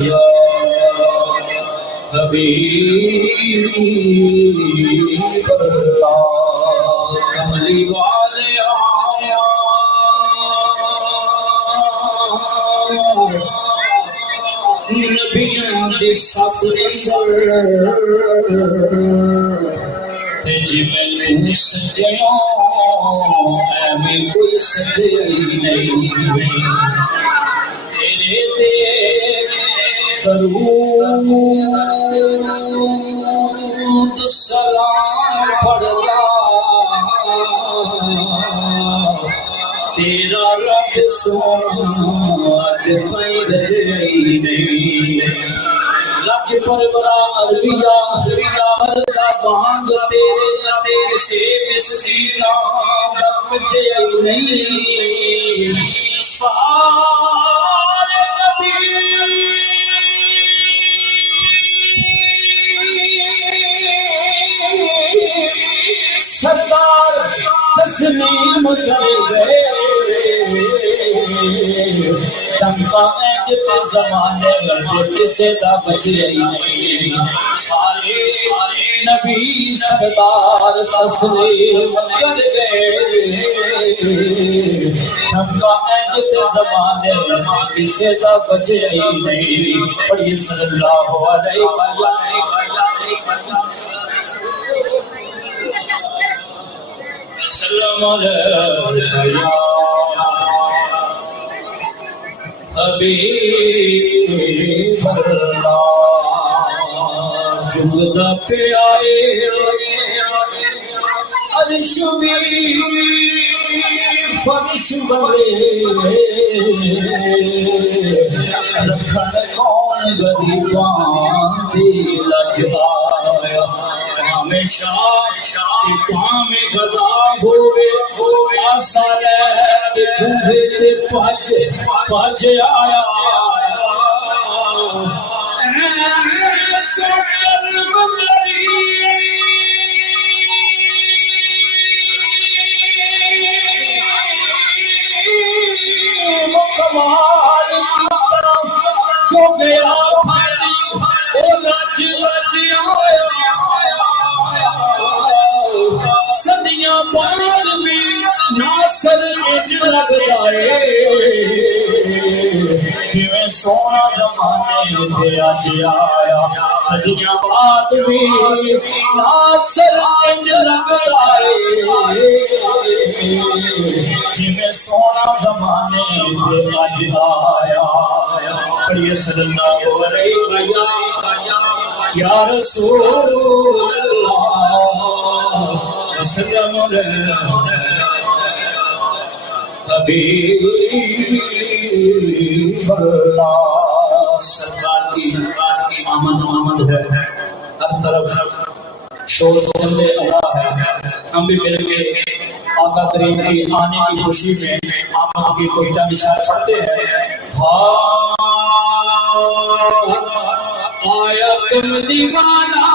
یا حبیب اللہ کملی والے آیا نبیاں دی صف سر تے جویں تو سجیا ایویں کوئی سجیا ہی نہیں تیرے تے درود سلام پڑھتا تیرا رب سونا اج تائیں رجائی نہیں لج پرورار بیا مردا بانگ تیرے سے مسکینہ رجائی نہیں سارے نبی سردار تسلیم کر گئے دمکا اینج کے زمانے میں کسے دا بچے نہیں سارے نبی سردار تسلیم کر گئے دمکا اینج کے زمانے میں کسے دا بچے نہیں پڑھئے صلی اللہ علیہ وسلم علیہ حبیب اللہ جگدہ پہ آئے عرش بھی فرش بلے رکھن کون غریبان دی لج آیا ہمیشہ پام گدا ہوئے آسا لے بوہے تے پاج آیا ایسے قلب میری مکمال کتا جو گیا پھیلی او لج آیا صدیاں بعد بھی ناصر اج لگ جائے جویں سونا زمانے پہ اج آیا صدیاں بعد بھی ناصر اج لگ جائے جویں سونا زمانے پہ اج آیا پڑھئے صلی اللہ علیہ وسلم یا رسول اللہ وسلم علیہ حبیب اللہ سرکار کی آمد ہے ہر طرف شور سے اللہ ہے ہم بھی مل کے آقا کریم کی آنے کی خوشی میں آمد کی کوئی نشان پڑھتے ہیں آیا کملی والا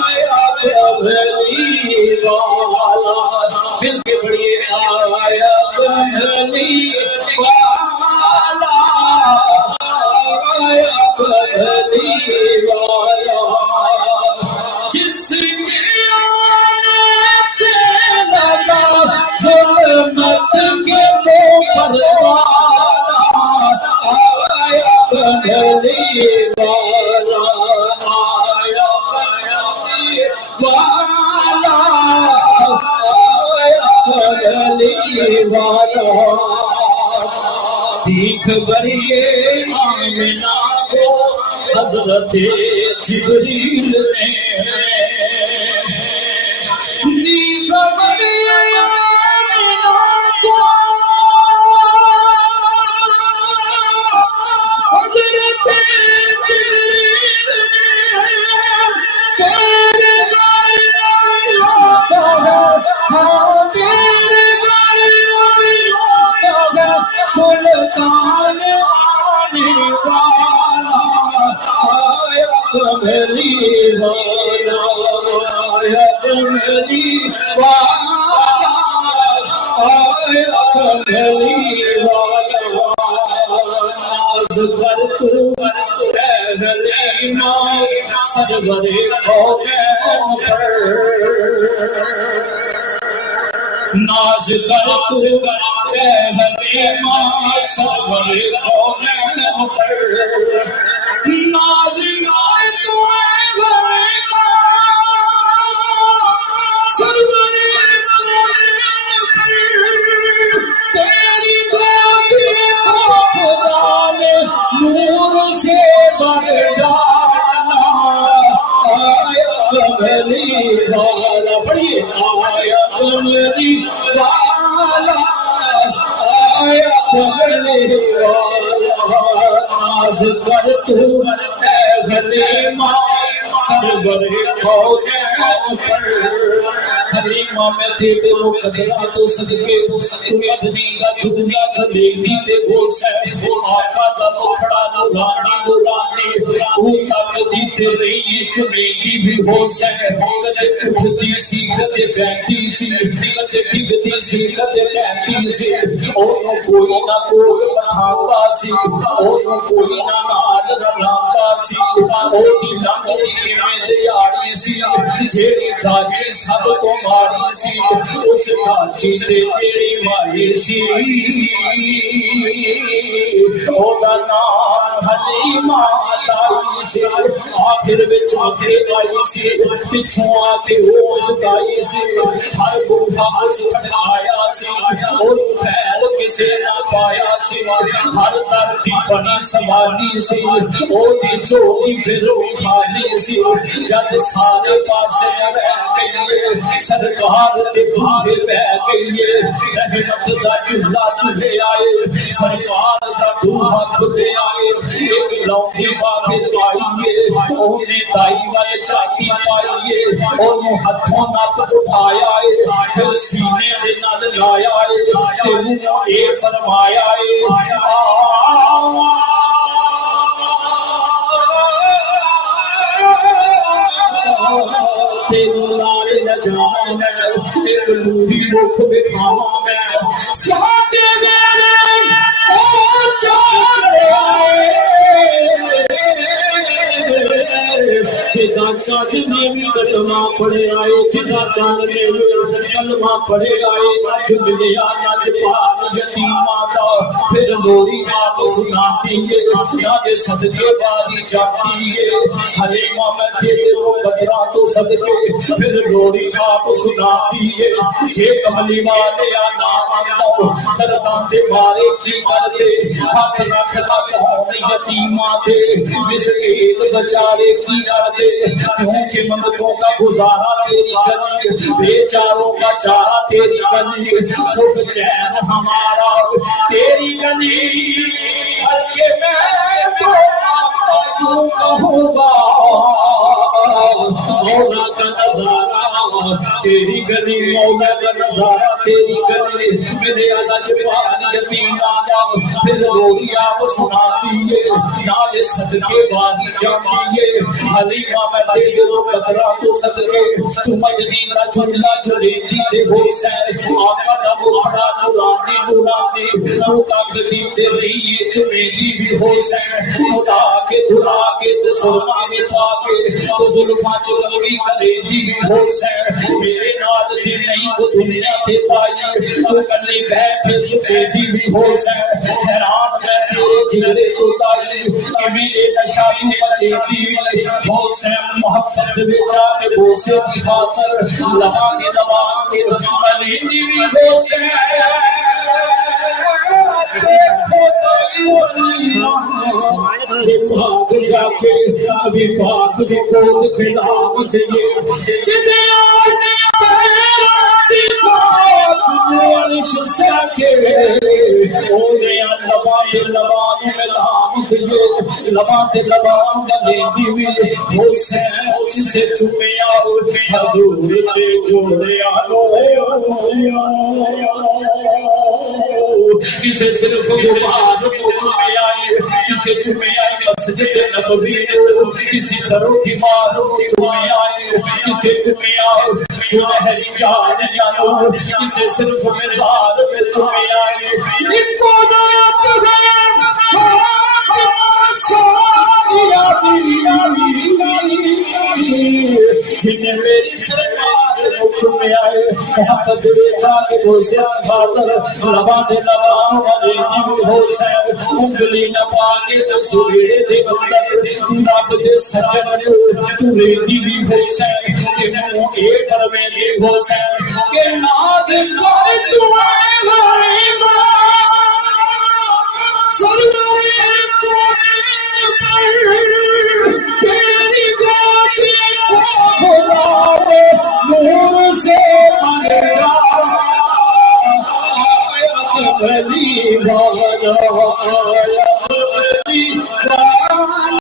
آیا کملی والا مل کے بڑی آیا کملی والا آیا کملی والا جس کے آنے سے لگا ظلمت کے پر آیا کملی والا آیا کملی والا آیا کملی والا دیکھ بریے آمنہ کو حضرت جبریل نے دیکھ بریے آمنہ کو حضرت جبریل نے سلطان آنے والا آیا کملی والا آیا کملی والا آیا کملی والا ناز کر تو اے حلیمہ سرور کونین پر ناز کر تو اے حلیمہ سرور کونین پر ناز کر تو اے حلیمہ سرور کونین پر تیری باتیں کو خدا نے نور سے بھر ڈالا آیا کملی والا بڑی آیا کملی والا آیا کملی والا ناز کر تو اے حلیمہ سرور کونین پر حلیمہ میں تیرے مقدرہ تو صدقے تو ادنی کا جھگنیا چلیندی تے گوس ہے آقا دا مکھڑا نورانی نورانی او تک دی تیری چلیندی بھی ہوس ہے کدے اٹھتی سی کدے بیٹھتی سی کدے ڈگتی سی کدے بیٹھتی سی او کوئی نہ کوئی بٹھاتا سی او کوئی نہ نال رلاتا سی او دی لنگری کیویں دیاڑی سی جیڑی داجی سب کو ماری سی اس داجی تے تیری ماری سی او دا نام حلیمہ لائی سی آخر وچ آگے آئی سی پچھوں آ کے ہوش گائی سی ہر گوہا اس کھڑایا سی اور خیر کسے نہ پایا سی ہر دردی بنی سنبھالی سی او دی چوری پھر خالی سی جب سارے پاسے رہ گئی سرکار دے بھاگے بہ گئی رحمت دا چولہا چلے آئے سرکار دا دوہا کھلے آئے ایک لونڈی باغے آئیے اونے دائی والے چاہتی پائیے انہوں ہتھوں نپ اٹھایا ہے پھر سینے دے نال لایا ہے تینوں اے فرمایا ہے تینوں لائے نہ جانا میں ایک نوری مکھ بکھاوا میں ساتے میرے او چاچے آئے جدا چاند نے بھی کلمہ پڑھے آئے جدا چاند نے بھی کلمہ پڑھے آئے نج ملیا نج پال یتیمہ دا پھر نوری آپ سناتی ہے نہ صدقے باری جاتی ہے حلیمہ میں تیرے وہ بدرہ تو صدقے پھر نوری آپ سناتی ہے جے کملی والے آنا آندو دردان دے بارے کی کر دے ہاتھ رکھ دا کون یتیمہ دے مسکین بچارے کی کر دے کیونکہ ممدوں کا گزارا تیری گلی بیچاروں کا چارہ تیری گلی سکھ چین ہمارا تیری گلی ہلکے میں تو یوں کہوں گا مولا کا نظارہ تیری گلی مولا کا نظارہ تیری گلی میرے علاج پانی یتیم آیا پھر روری آپ سناتی ہے نالے صدقے بانی جاتی ہے حلیمہ میں تیرے رو قدرہ تو صدقے تو مجدین را جھولا جھولیندی دے ہو سین آقا دا مکھڑا نورانی نورانی تو تک دی تیری چمیلی بھی ہو سین مدا کے دھرا کے سرما میں تھا کے تو ظلفہ چلوی کلیندی بھی ہو سین میرے نال دی نہیں وہ دنیا دے پائی تو کلی بیٹھے سچیدی بھی ہو سین حیران میں تیرے جگرے تو تائی کہ میرے نشائی بچیدی بھی ہو سین محبت بیچا کے بوسے کی خاطر لبانے لبانے ملیندی بھی ہو سین دیکھو بھاگ جا کے ابھی بھاگ جو گود کھلام دیئے جدے پیرانی بھاگ جو عرش سکے اونے لبان لبان میں لام دیئے لبان لبان گلیندی بھی حسین جسے چمے آؤ حضور دے جوڑے آنو کسے صرف غبار کو چمے آئے کسے چمے آئے مسجد نبوی کو کسی درو دیوار کو چمے آئے کسے چمے آئے سنہری جانیاں کسے صرف مزار میں چمے آئے ایک کو ذات ہے جنہیں میری سرکار کو چومیا ہے حق دے جا کے بوسیا خاطر لبانے لباؤ والے نیو حسین انگلی نہ پاکے تصویر دے اندر تو رب دے سجن تو ریدی بھی حسین کہ منہ اے فرمے حسین کہ ناز پائے تو